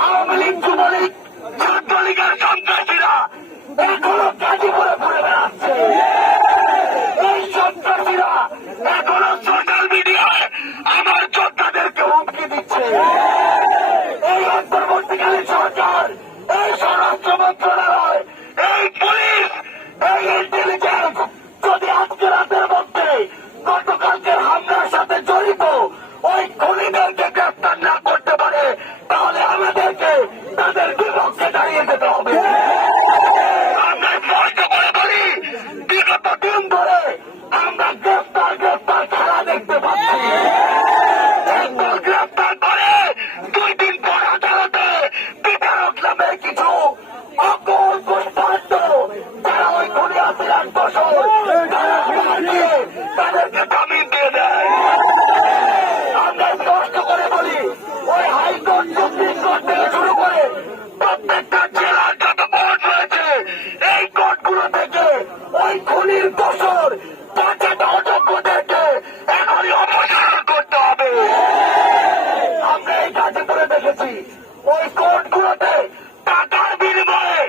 আওয়ামী লীগ, যুবলীগ, ছাত্রলীগের সন্ত্রাসীরা এখনো গাজীপুরে ঘুরে বেড়াচ্ছে। এই সন্ত্রাসীরা এখনো সোশ্যাল মিডিয়ায় আমার যোদ্ধাদেরকে হুমকি দিচ্ছে। এই অন্তর্বর্তীকালীন সরকার, এই স্বরাষ্ট্র মন্ত্রণালয়, এই পুলিশ, এই ইন্টেলিজেন্স যদি আজকে রাতের মধ্যে গতকালকের হামলার সাথে জড়িত ওই খুনিদেরকে গ্রেফতার না করতে পারে, তাহলে আমাদেরকে তাদের বিপক্ষে দাঁড়িয়ে যেতে হবে। আমরা স্পষ্ট করে বলি, বিগত দিন ধরে আমরা গ্রেফতার খেলা দেখতে পাচ্ছি। একদল গ্রেফতার করে 2 দিন পর আদালতে বিচারক নামে কিছু অকল দুষ্পান্ত যারা ওই খুনি আসিলাম দোষর তাদেরকে জামিন দিয়ে দেয়। আমরা স্পষ্ট করে বলি, ওই হাইকোর্ট, সুপ্রিম কোর্ট থেকে শুরু করে প্রত্যেকটা জেলার যত কোর্ট রয়েছে, এই কোর্টগুলো থেকে ওই খুনির দোষর পাঁচটা অযোগ্যদেরকে এখনই অপসারণ করতে হবে। আমরা এই গাজীপুরে দেখেছি, ওই কোর্টগুলোতে টাকার বিনিময়ে,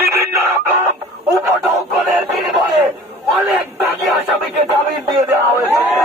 বিভিন্ন রকম উপঢৌকনের বিনিময়ে অনেক দাগি আসামিকে জামিন দিয়ে দেওয়া হয়েছে।